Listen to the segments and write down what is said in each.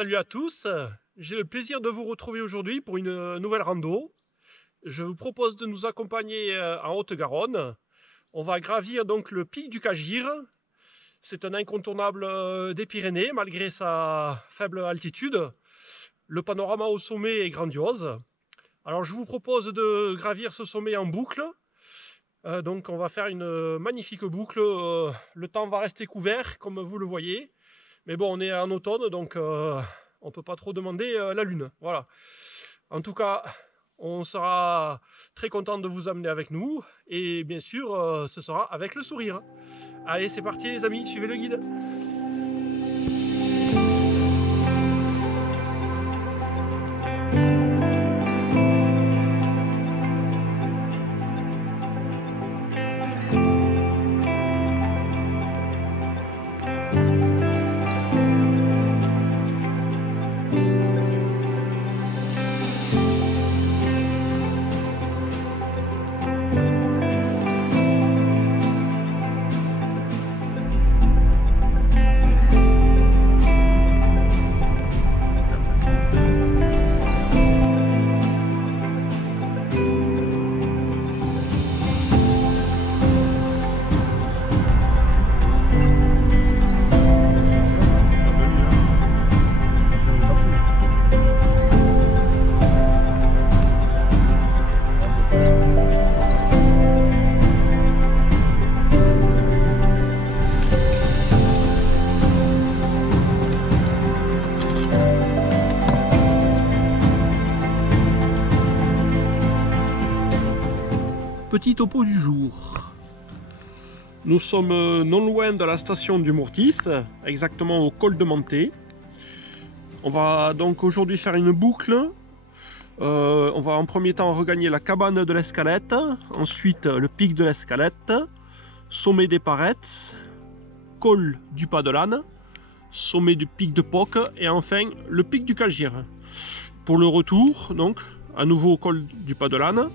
Salut à tous, j'ai le plaisir de vous retrouver aujourd'hui pour une nouvelle rando. Je vous propose de nous accompagner en Haute-Garonne. On va gravir donc le pic du Cagir. C'est un incontournable des Pyrénées malgré sa faible altitude. Le panorama au sommet est grandiose. Alors je vous propose de gravir ce sommet en boucle. Donc on va faire une magnifique boucle. Le temps va rester couvert comme vous le voyez. Mais bon, on est en automne, donc on ne peut pas trop demander la lune. Voilà. En tout cas, on sera très content de vous amener avec nous. Et bien sûr, ce sera avec le sourire. Allez, c'est parti les amis, suivez le guide. Petit topo du jour. Nous sommes non loin de la station du Mourtis, exactement au col de Manté. On va donc aujourd'hui faire une boucle. On va en premier temps regagner la cabane de l'Escalette, ensuite le pic de l'Escalette, sommet des Parettes, col du Pas de l'Âne, sommet du pic de Poc et enfin le pic du Cagir. Pour le retour, donc à nouveau au col du Pas de l'Âne,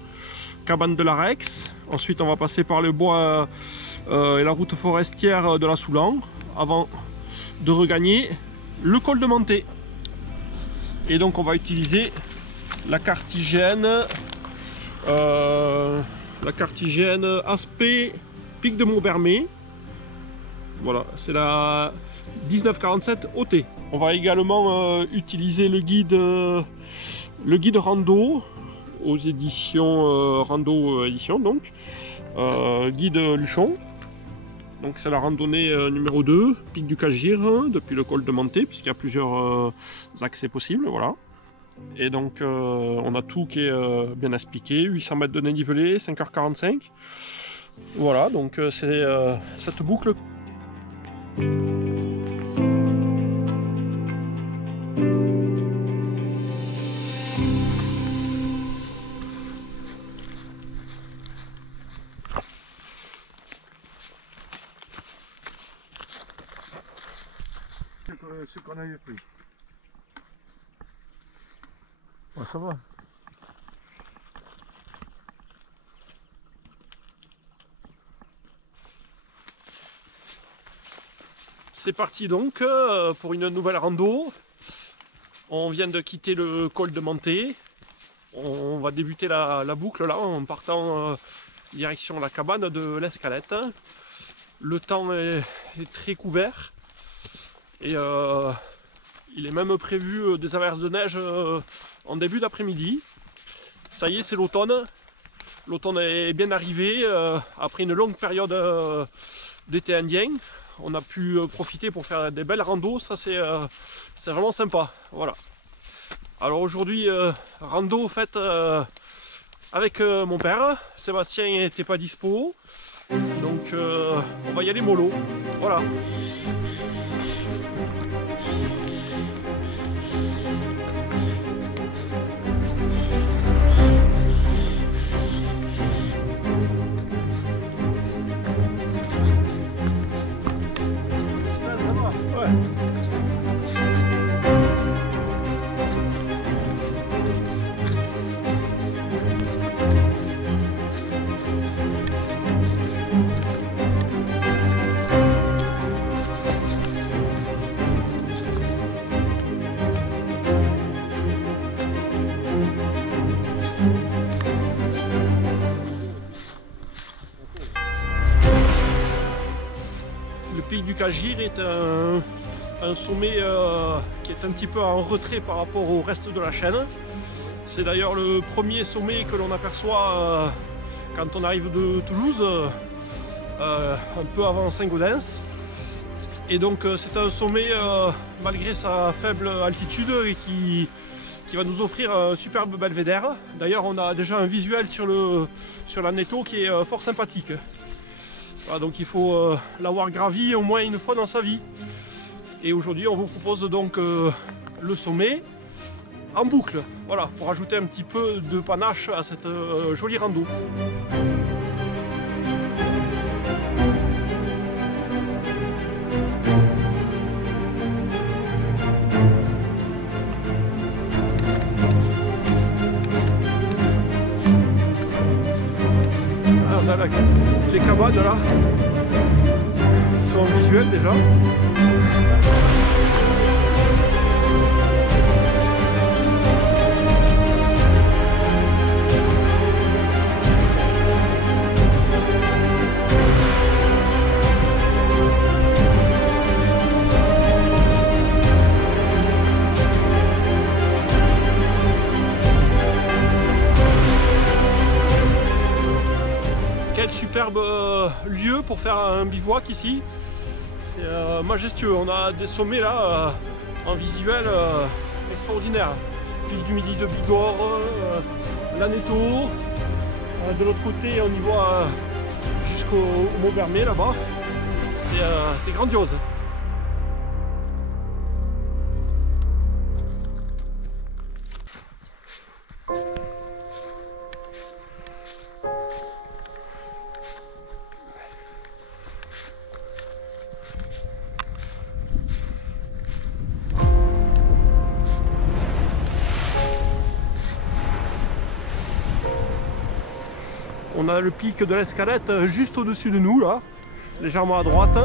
cabane de la Rex, ensuite on va passer par le bois et la route forestière de la Soulan avant de regagner le col de Manté. Et donc on va utiliser la cartigène Aspect Pic de Montbermé. Voilà, c'est la 1947 OT. On va également utiliser le guide rando aux éditions Rando Édition, donc guide Luchon. Donc c'est la randonnée numéro 2, pic du Cagir, depuis le col de Manté, puisqu'il y a plusieurs accès possibles, voilà. Et donc on a tout qui est bien expliqué, 800 mètres de dénivelé, 5h45. Voilà, donc c'est cette boucle. Ce qu'on avait pris. Ouais, ça va. C'est parti donc pour une nouvelle rando. On vient de quitter le col de Manté. On va débuter la boucle là en partant direction la cabane de l'Escalette. Le temps est très couvert. Et il est même prévu des averses de neige en début d'après-midi. Ça y est, c'est l'automne. L'automne est bien arrivé. Après une longue période d'été indien, on a pu profiter pour faire des belles randos. Ça, c'est vraiment sympa. Voilà. Alors aujourd'hui, rando faite avec mon père. Sébastien n'était pas dispo. Donc on va y aller mollo. Voilà. pic du Caljir est un sommet qui est un petit peu en retrait par rapport au reste de la chaîne. C'est d'ailleurs le premier sommet que l'on aperçoit quand on arrive de Toulouse, un peu avant Saint-Gaudens. Et donc c'est un sommet, malgré sa faible altitude, qui va nous offrir un superbe belvédère. D'ailleurs on a déjà un visuel sur la Netto qui est fort sympathique. Voilà, donc il faut l'avoir gravi au moins une fois dans sa vie. Et aujourd'hui on vous propose donc le sommet en boucle, voilà, pour ajouter un petit peu de panache à cette jolie rando. Ah, on a les cabanes là, qui sont en visuel déjà. Quel superbe lieu pour faire un bivouac ici. C'est majestueux, on a des sommets là en visuel extraordinaire. Pic du Midi de Bigorre, la Netto, de l'autre côté on y voit jusqu'au Mont Vermé là-bas. C'est grandiose. On a le pic de l'Escalette juste au-dessus de nous, là, légèrement à droite.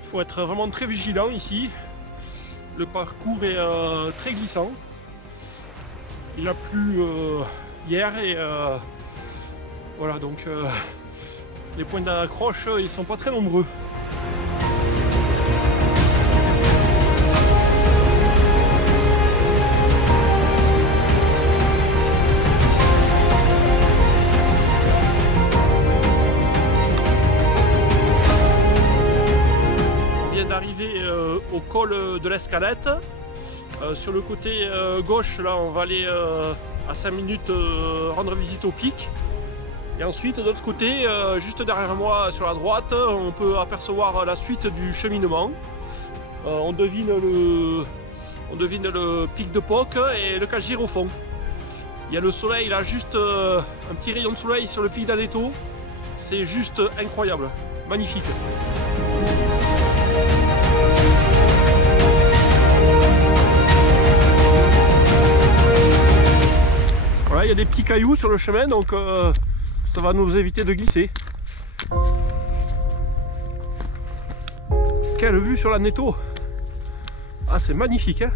Il faut être vraiment très vigilant ici. Le parcours est très glissant. Il a plu hier et voilà, donc les points d'accroche ils sont pas très nombreux. D'arriver au col de l'Escalette. Sur le côté gauche, là, on va aller à 5 minutes rendre visite au pic. Et ensuite, de l'autre côté, juste derrière moi, sur la droite, on peut apercevoir la suite du cheminement. On devine le pic de Poc et le Caljir au fond. Il y a le soleil, là, juste un petit rayon de soleil sur le pic d'Aneto. C'est juste incroyable, magnifique. Voilà, il y a des petits cailloux sur le chemin, donc ça va nous éviter de glisser. Quelle vue sur la Netto! Ah, c'est magnifique, hein.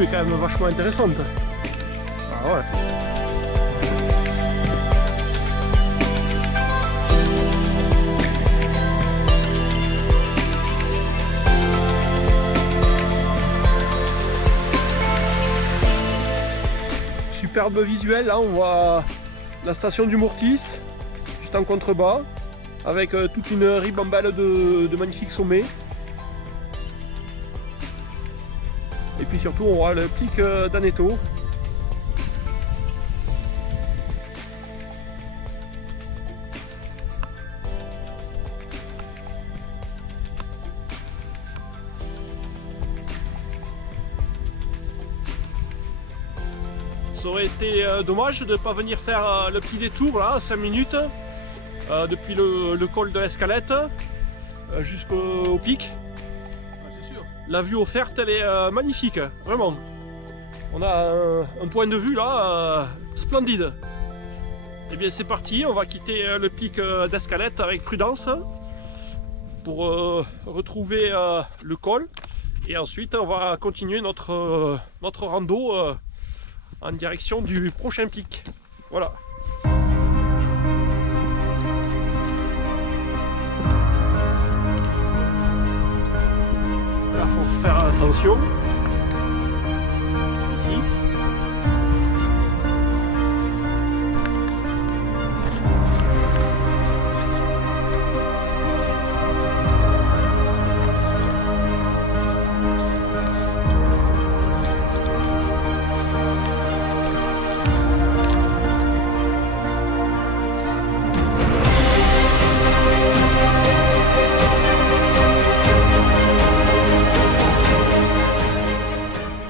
vue est quand même vachement intéressante. Ah ouais. Superbe visuel, là on voit la station du Mourtis, juste en contrebas, avec toute une ribambelle de magnifiques sommets. Et puis surtout on voit le pic d'Aneto. Ça aurait été dommage de ne pas venir faire le petit détour là, 5 minutes, depuis le col de l'Escalette jusqu'au pic. Ah, c'est sûr. La vue offerte elle est magnifique, vraiment. On a un point de vue là splendide. Et bien c'est parti, on va quitter le pic d'Escalette avec prudence pour retrouver le col. Et ensuite on va continuer notre rando en direction du prochain pic. Voilà. Là, faut faire attention. Ici.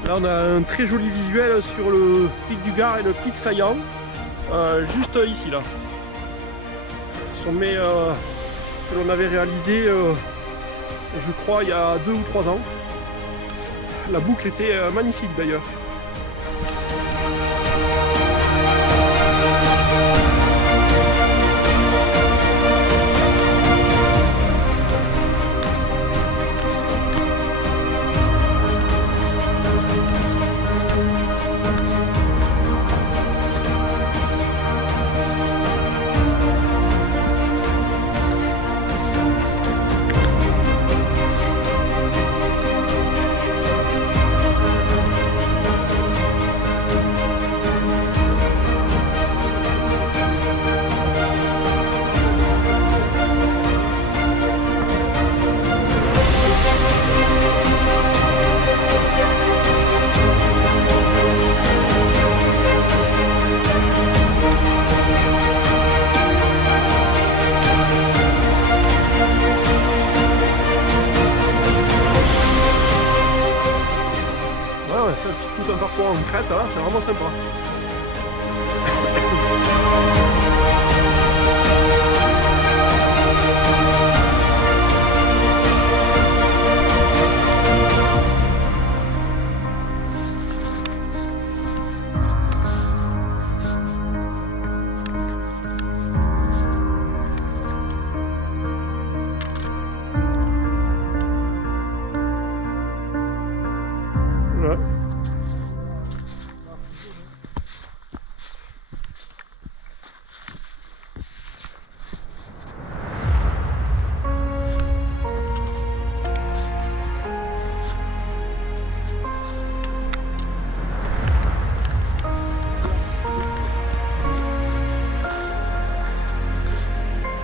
Là on a un très joli visuel sur le pic du Gard et le pic Saillant, juste ici là. Sommet que l'on avait réalisé je crois il y a 2 ou 3 ans. La boucle était magnifique d'ailleurs. Tout un parcours en crête là, c'est vraiment sympa. Ouais.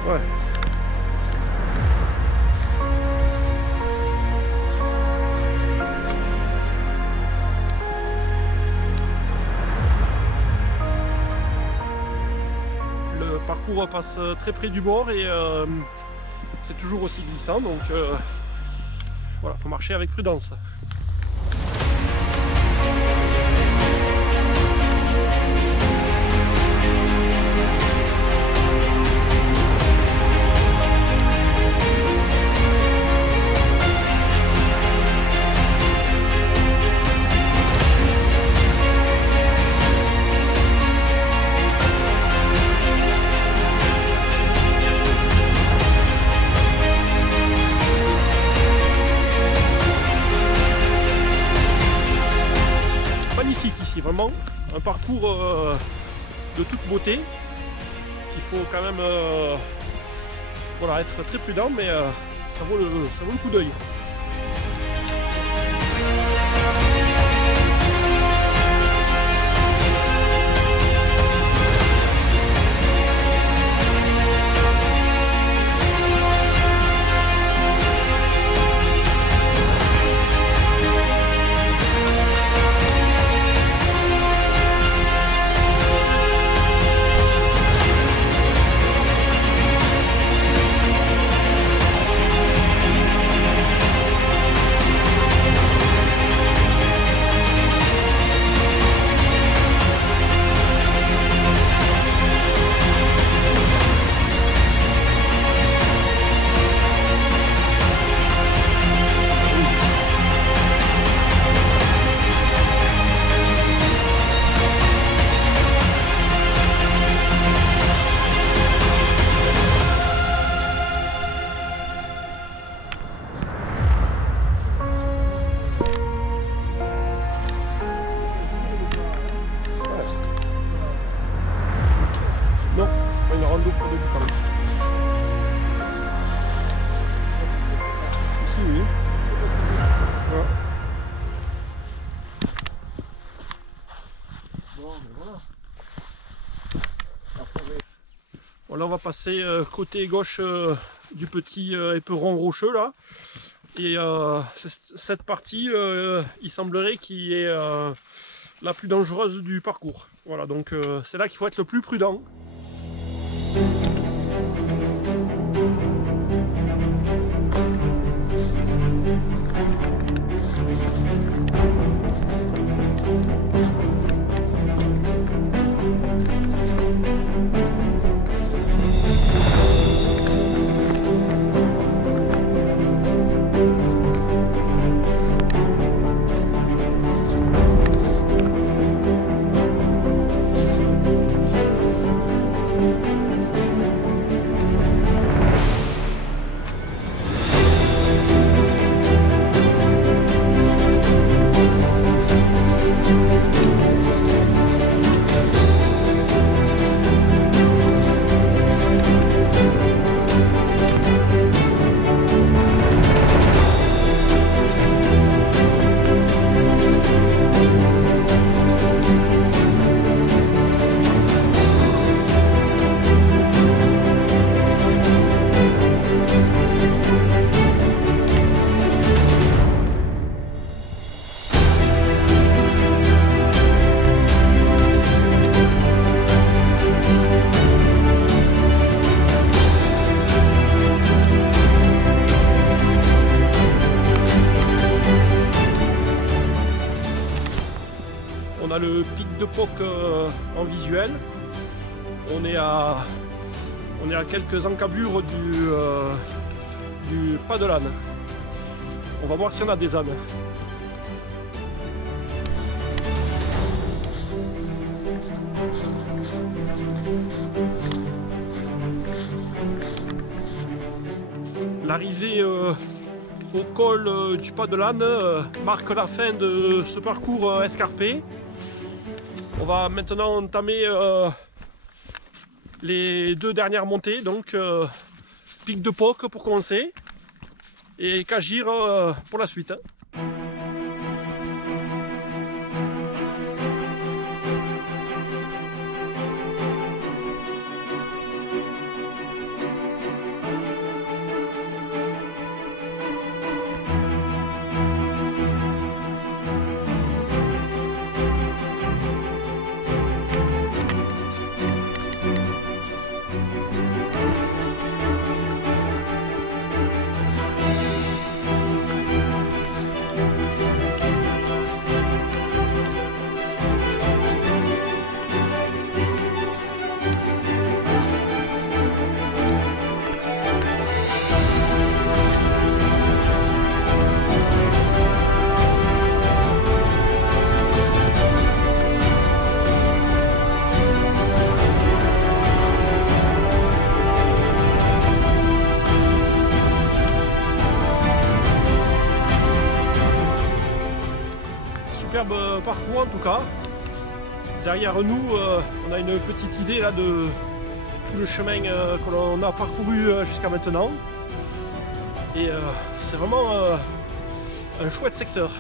Ouais. Le parcours passe très près du bord et c'est toujours aussi glissant, donc voilà, faut marcher avec prudence. parcours de toute beauté. Il faut quand même voilà, être très prudent, mais ça vaut le coup d'œil. Non, c'est pas une rando pour débutants. Ici, oui. Voilà. Bon, là, on va passer côté gauche du petit éperon rocheux là. Et cette partie, il semblerait qu'il est la plus dangereuse du parcours. Voilà, donc c'est là qu'il faut être le plus prudent. On a le pic de Poc en visuel. On est à quelques encablures du pas de l'âne. On va voir si on a des ânes. L'arrivée au col du pas de l'âne marque la fin de ce parcours escarpé. On va maintenant entamer les deux dernières montées, donc pic de Poc pour commencer et Cagir pour la suite. Superbe parcours en tout cas. derrière nous, on a une petite idée là de tout le chemin que l'on a parcouru jusqu'à maintenant. Et c'est vraiment un chouette secteur.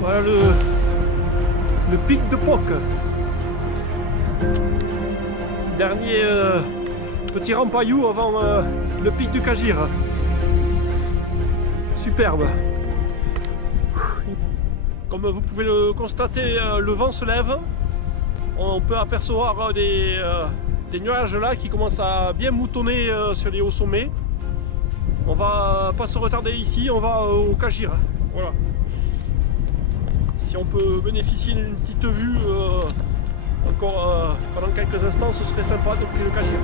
Voilà le pic de Poc. Dernier petit rempaillou avant le pic du Cagir. Superbe. Comme vous pouvez le constater, le vent se lève. On peut apercevoir des nuages là qui commencent à bien moutonner sur les hauts sommets. On va pas se retarder ici, on va au Cagir. Voilà. Si on peut bénéficier d'une petite vue encore pendant quelques instants, ce serait sympa depuis le Cagir.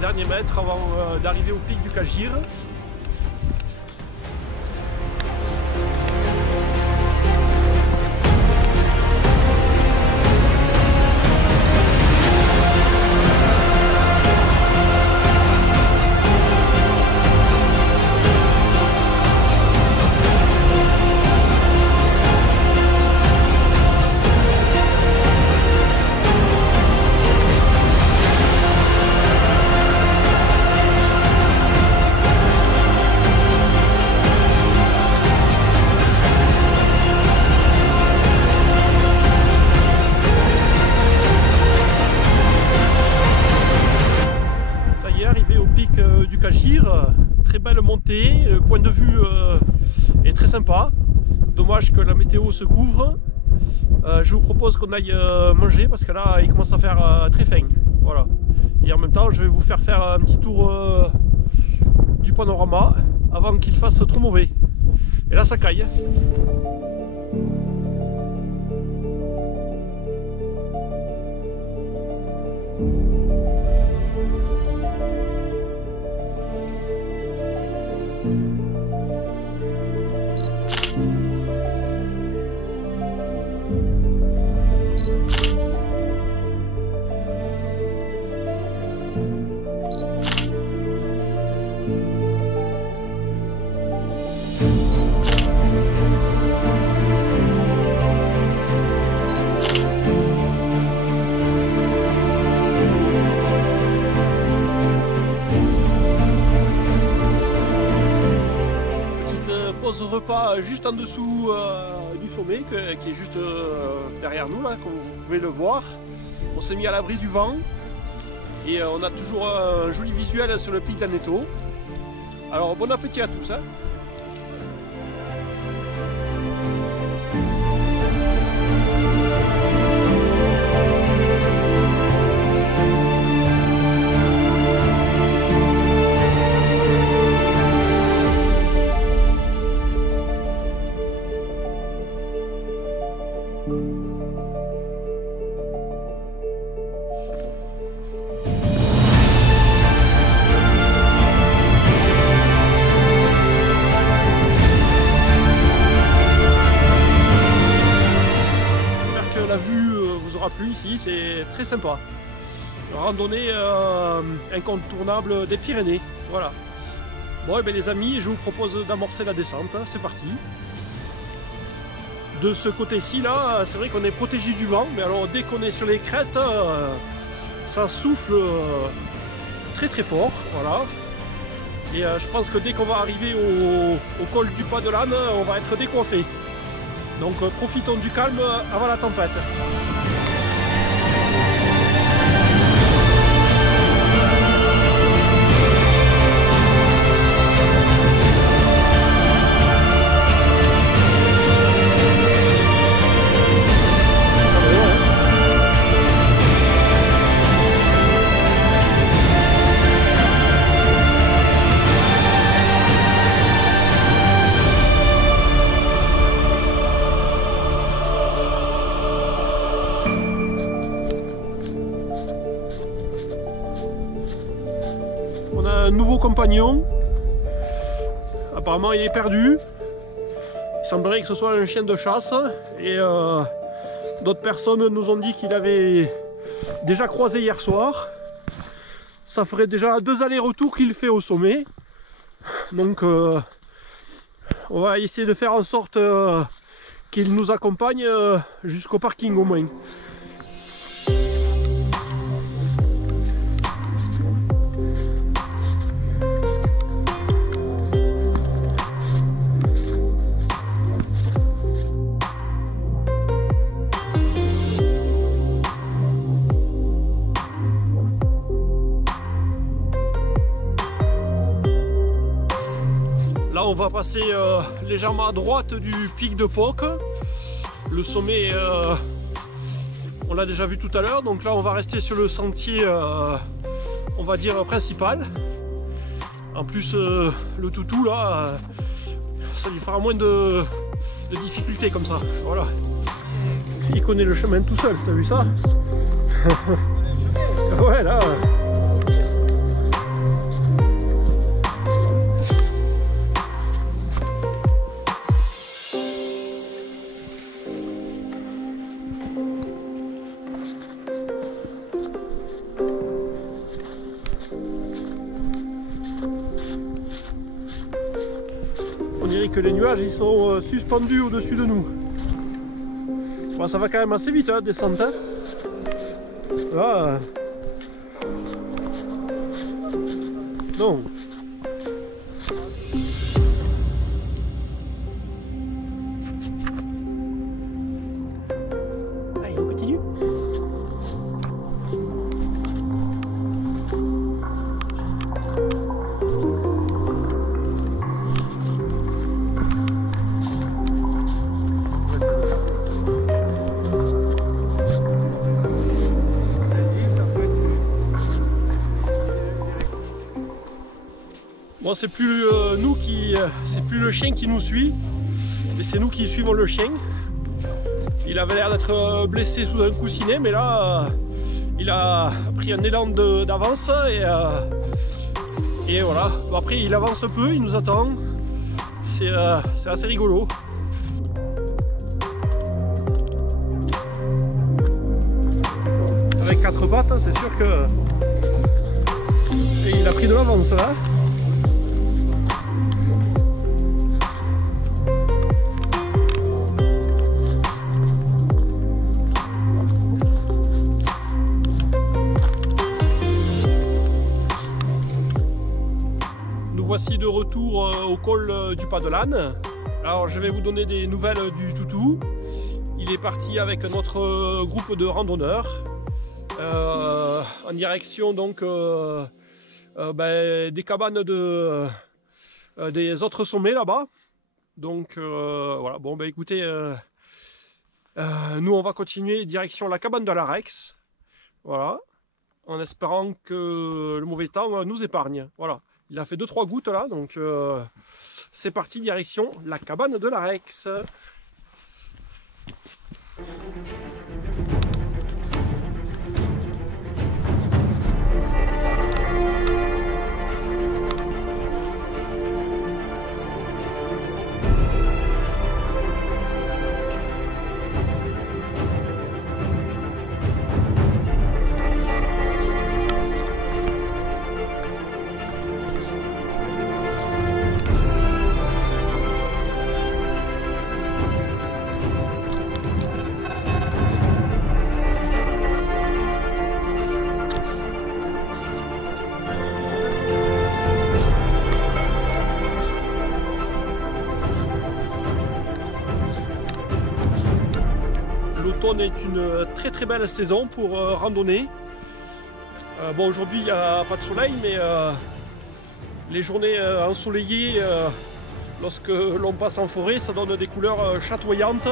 Dernier mètre avant d'arriver au pic du Cagir. Arrivé au pic du Cagir, très belle montée, le point de vue est très sympa. Dommage que la météo se couvre. Je vous propose qu'on aille manger parce que là il commence à faire très faim. Voilà. Et en même temps je vais vous faire un petit tour du panorama avant qu'il fasse trop mauvais. Et là ça caille. Repas juste en dessous du sommet qui est juste derrière nous là, comme vous pouvez le voir. On s'est mis à l'abri du vent et on a toujours un joli visuel sur le pic d'Aneto. Alors bon appétit à tous hein. Plu ici, c'est très sympa. Randonnée incontournable des Pyrénées. Voilà. Bon et bien les amis, je vous propose d'amorcer la descente, c'est parti. De ce côté-ci là, c'est vrai qu'on est protégé du vent, mais alors dès qu'on est sur les crêtes, ça souffle très très fort, voilà. Et je pense que dès qu'on va arriver au col du Pas de l'Âne, on va être décoiffé. Donc profitons du calme avant la tempête. On a un nouveau compagnon. Apparemment il est perdu. Il semblerait que ce soit un chien de chasse. Et d'autres personnes nous ont dit qu'il avait déjà croisé hier soir. Ça ferait déjà 2 allers-retours qu'il fait au sommet. Donc on va essayer de faire en sorte qu'il nous accompagne jusqu'au parking au moins. Là on va passer légèrement à droite du pic de Poc. Le sommet on l'a déjà vu tout à l'heure, donc là on va rester sur le sentier on va dire principal. En plus le toutou là ça lui fera moins de difficultés comme ça, voilà. Il connaît le chemin tout seul, t'as vu ça? Ouais là. On dirait que les nuages ils sont suspendus au-dessus de nous. Bon, ça va quand même assez vite hein, descendre. Hein. Là, non. Allez, on continue. Bon, c'est plus nous qui, c'est plus le chien qui nous suit, mais c'est nous qui suivons le chien. Il avait l'air d'être blessé sous un coussinet, mais là, il a pris un élan d'avance et voilà. Bon, après, il avance un peu, il nous attend. C'est assez rigolo. Avec 4 pattes, c'est sûr que et il a pris de l'avance là. Voici de retour au col du Pas de l'Âne. Alors je vais vous donner des nouvelles du toutou. Il est parti avec notre groupe de randonneurs en direction donc des cabanes des autres sommets là-bas. Donc voilà, bon écoutez, nous on va continuer direction la cabane de l'Arex. Voilà, en espérant que le mauvais temps nous épargne. Voilà. Il a fait 2-3 gouttes là, donc c'est parti direction la cabane de l'Arex. l'automne est une très belle saison pour randonner. Bon, aujourd'hui il n'y a pas de soleil, mais les journées ensoleillées, lorsque l'on passe en forêt, ça donne des couleurs chatoyantes.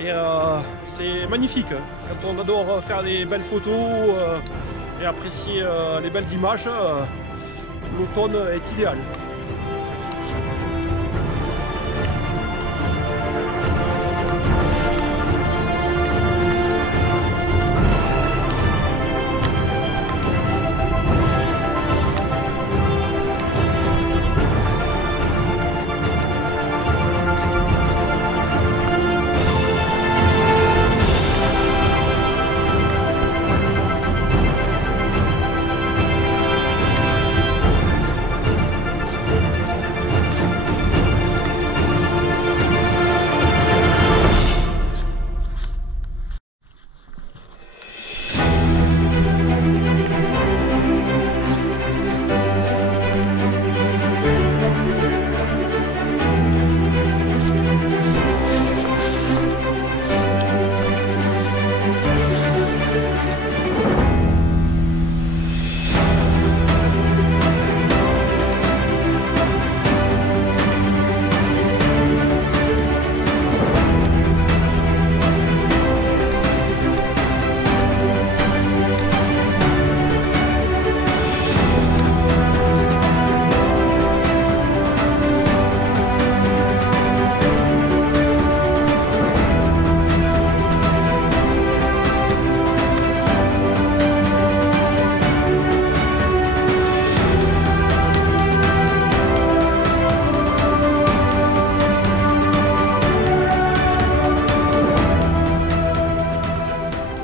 Et c'est magnifique. Quand on adore faire des belles photos et apprécier les belles images, l'automne est idéal.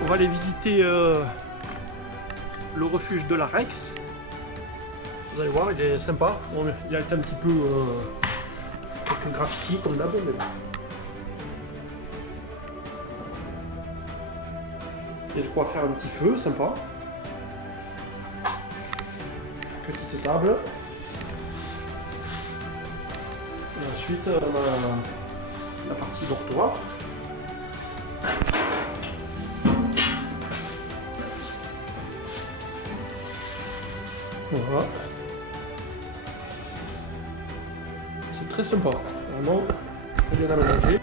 On va aller visiter le refuge de la Rex. Vous allez voir, il est sympa. Bon, il a été un petit peu quelques graffitis comme d'hab, mais bon. Il y a de quoi faire un petit feu, sympa. Petite table. Et ensuite, on a la partie dortoir. Voilà. C'est très sympa, vraiment très bien aménagé.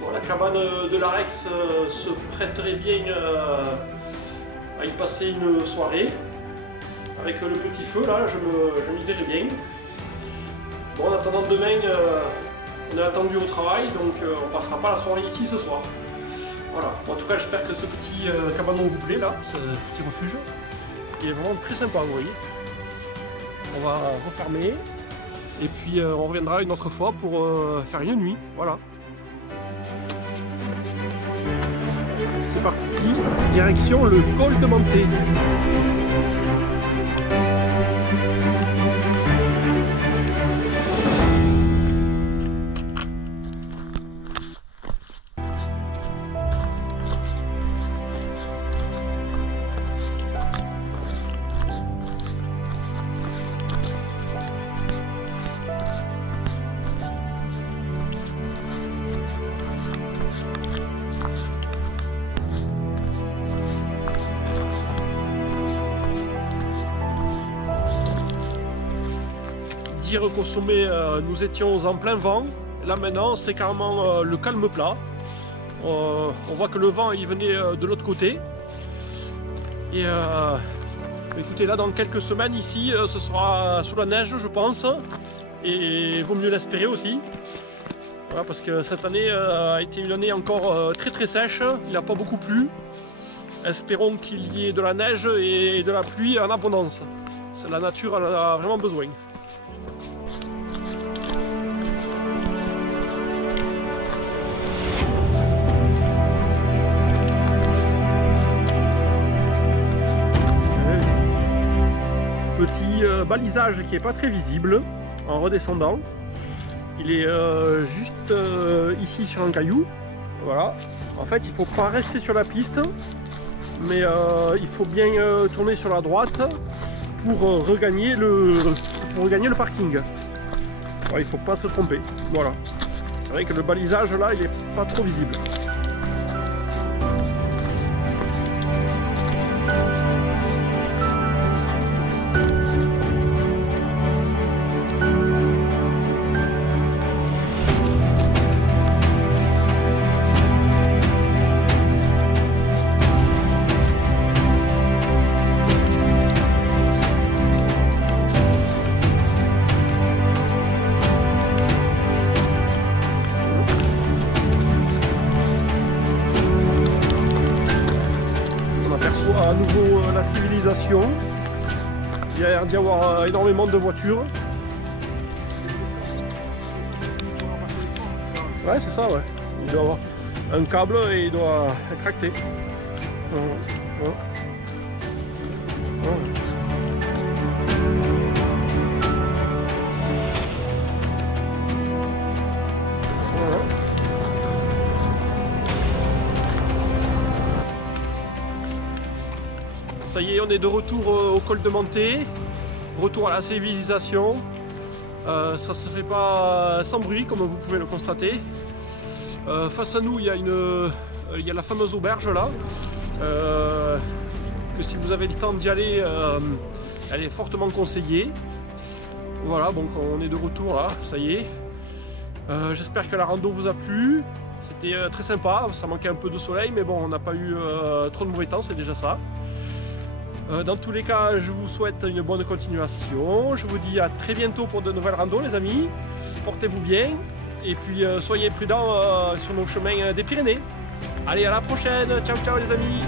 Bon, la cabane de la Rex se prêterait bien à y passer une soirée. Avec le petit feu là, je m'y verrais bien. Bon, en attendant demain, on est attendu au travail, donc on passera pas la soirée ici ce soir. Voilà. Bon, en tout cas, j'espère que ce petit cabanon vous plaît là, ce petit refuge. Il est vraiment très sympa, vous voyez. On va refermer et puis on reviendra une autre fois pour faire une nuit. Voilà. C'est parti, direction le col de Manté. Dire qu'au sommet nous étions en plein vent, là maintenant c'est carrément le calme plat. On voit que le vent il venait de l'autre côté. Et écoutez, là dans quelques semaines ici ce sera sous la neige je pense, et il vaut mieux l'espérer aussi. Voilà, parce que cette année a été une année encore très sèche, il n'a pas beaucoup plu. Espérons qu'il y ait de la neige et de la pluie en abondance. La nature en a vraiment besoin. Petit balisage qui n'est pas très visible en redescendant. Il est juste ici sur un caillou. Voilà. En fait, il ne faut pas rester sur la piste, mais il faut bien tourner sur la droite pour regagner le parking. Voilà, il ne faut pas se tromper. Voilà. C'est vrai que le balisage là, il n'est pas trop visible. à nouveau la civilisation. Il y a l'air d'y avoir énormément de voitures. Ouais, c'est ça, ouais. Il doit avoir un câble et il doit être acté. Ça y est, on est de retour au col de Manté, retour à la civilisation. Ça se fait pas sans bruit, comme vous pouvez le constater. Face à nous, il y a la fameuse auberge là, que si vous avez le temps d'y aller, elle est fortement conseillée. Voilà, donc on est de retour là, ça y est. J'espère que la rando vous a plu. C'était très sympa, ça manquait un peu de soleil, mais bon, on n'a pas eu trop de mauvais temps, c'est déjà ça. Dans tous les cas, je vous souhaite une bonne continuation. Je vous dis à très bientôt pour de nouvelles randos, les amis. Portez-vous bien et puis soyez prudents sur nos chemins des Pyrénées. Allez, à la prochaine. Ciao, ciao, les amis.